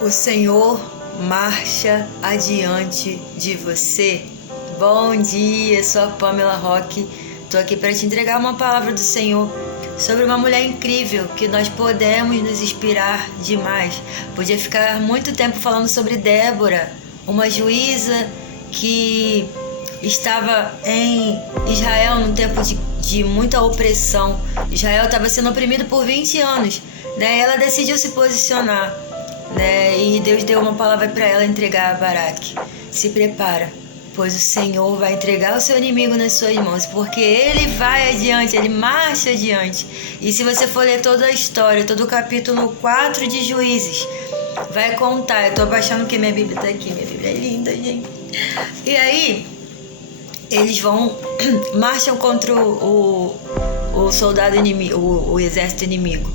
O Senhor marcha adiante de você. Bom dia, sou a Pamela Roque. Estou aqui para te entregar uma palavra do Senhor sobre uma mulher incrível que nós podemos nos inspirar demais. Podia ficar muito tempo falando sobre Débora, uma juíza que estava em Israel num tempo de muita opressão. Israel estava sendo oprimido por 20 anos, né? Ela decidiu se posicionar, né? E Deus deu uma palavra para ela entregar a Baraque. Se prepara, pois o Senhor vai entregar o seu inimigo nas suas mãos, porque ele vai adiante, ele marcha adiante. E se você for ler toda a história, todo o capítulo 4 de Juízes, vai contar. Eu tô abaixando porque minha Bíblia tá aqui, minha Bíblia é linda, gente. E aí, eles marcham contra o soldado inimigo, o exército inimigo,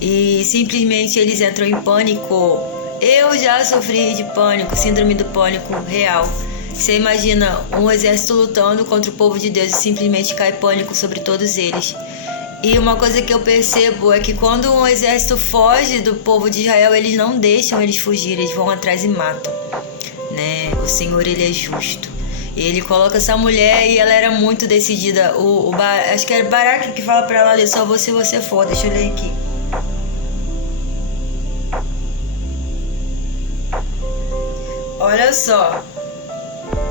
e simplesmente eles entram em pânico. Eu já sofri de pânico, síndrome do pânico real. Você imagina um exército lutando contra o povo de Deus e simplesmente cai pânico sobre todos eles. E uma coisa que eu percebo é que quando um exército foge do povo de Israel, eles não deixam eles fugir, eles vão atrás e matam, né? O Senhor, ele é justo. E ele coloca essa mulher e ela era muito decidida. Acho que era Baraque que fala pra ela ler, só vou se você for. Deixa eu ler aqui. Olha só.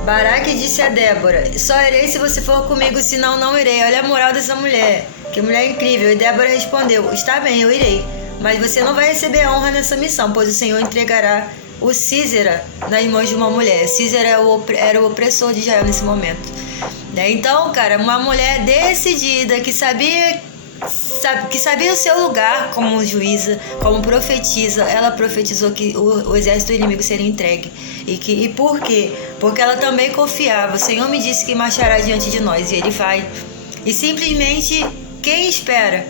Baraque disse a Débora: só irei se você for comigo, senão não irei. Olha a moral dessa mulher. Que mulher incrível. E Débora respondeu: está bem, eu irei. Mas você não vai receber honra nessa missão, pois o Senhor entregará o Císera nas mãos de uma mulher. Císera era o opressor de Israel nesse momento. Então, cara, uma mulher decidida, que sabia o seu lugar como juíza, como profetisa. Ela profetizou que o exército inimigo seria entregue. E por quê? Porque ela também confiava. O Senhor me disse que marchará diante de nós, e ele vai. E simplesmente, quem espera,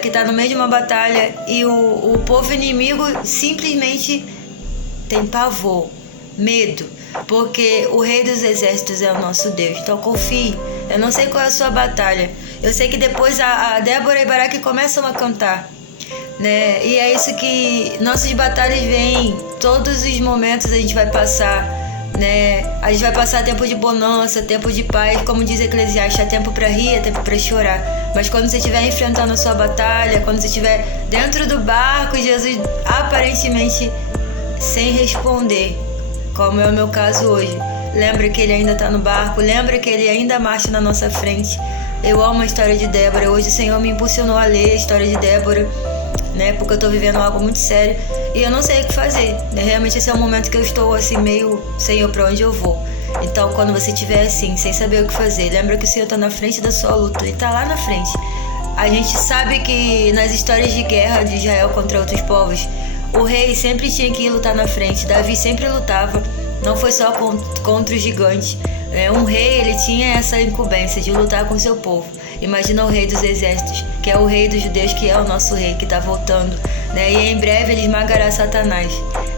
que está no meio de uma batalha e o povo inimigo simplesmente tem pavor, medo, porque o Rei dos Exércitos é o nosso Deus. Então confie. Eu não sei qual é a sua batalha. Eu sei que depois a Débora e Baraque começam a cantar, né? E é isso que nossas batalhas vêm. Todos os momentos a gente vai passar, né? A gente vai passar tempo de bonança, tempo de paz, como diz Eclesiastes, há tempo para rir, há tempo para chorar. Mas quando você estiver enfrentando a sua batalha, quando você estiver dentro do barco e Jesus aparentemente sem responder, como é o meu caso hoje, lembra que ele ainda está no barco, lembra que ele ainda marcha na nossa frente. Eu amo a história de Débora. Hoje o Senhor me impulsionou a ler a história de Débora, né? Porque eu estou vivendo algo muito sério e eu não sei o que fazer, né? Realmente esse é o momento que eu estou assim meio Senhor, para onde eu vou. Então quando você estiver assim, sem saber o que fazer, lembra que o Senhor está na frente da sua luta. Ele está lá na frente. A gente sabe que nas histórias de guerra de Israel contra outros povos, o rei sempre tinha que ir lutar na frente. Davi sempre lutava, não foi só contra os gigantes. Um rei, ele tinha essa incumbência de lutar com seu povo. Imagina o Rei dos Exércitos, que é o Rei dos judeus, que é o nosso rei, que está voltando, né? E em breve ele esmagará Satanás,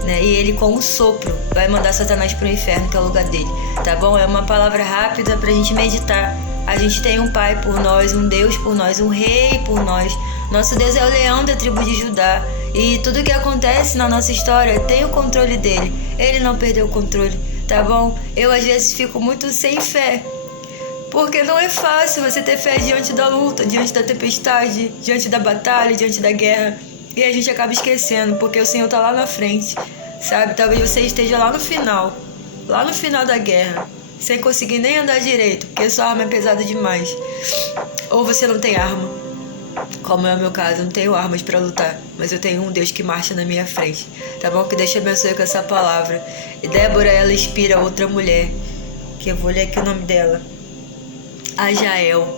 né? E ele, com um sopro, vai mandar Satanás para o inferno, que é o lugar dele, tá bom? É uma palavra rápida para a gente meditar. A gente tem um Pai por nós, um Deus por nós, um Rei por nós. Nosso Deus é o leão da tribo de Judá. E tudo que acontece na nossa história tem o controle dele. Ele não perdeu o controle, tá bom? Eu às vezes fico muito sem fé, porque não é fácil você ter fé diante da luta, diante da tempestade, diante da batalha, diante da guerra. E a gente acaba esquecendo, porque o Senhor tá lá na frente, sabe? Talvez você esteja lá no final da guerra, sem conseguir nem andar direito, porque sua arma é pesada demais. Ou você não tem arma, como é o meu caso. Eu não tenho armas para lutar, mas eu tenho um Deus que marcha na minha frente, tá bom? Que Deus te abençoe com essa palavra. E Débora, ela inspira outra mulher, que eu vou ler aqui o nome dela, a Jael.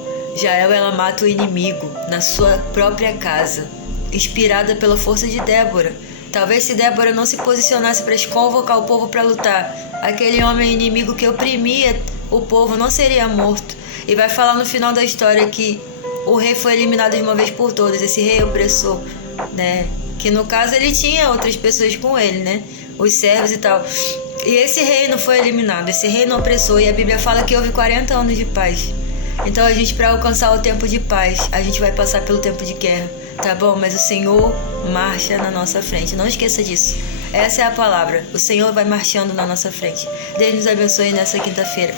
Jael, ela mata o inimigo na sua própria casa, inspirada pela força de Débora. Talvez se Débora não se posicionasse para convocar o povo para lutar, aquele homem inimigo que oprimia o povo não seria morto. E vai falar no final da história que o rei foi eliminado de uma vez por todas, esse rei opressor, né? Que no caso ele tinha outras pessoas com ele, né? Os servos e tal. E esse rei não foi eliminado, esse rei não opressou. E a Bíblia fala que houve 40 anos de paz. Então a gente, para alcançar o tempo de paz, a gente vai passar pelo tempo de guerra. tá bom? Mas o Senhor marcha na nossa frente. Não esqueça disso. Essa é a palavra. O Senhor vai marchando na nossa frente. Deus nos abençoe nessa quinta-feira.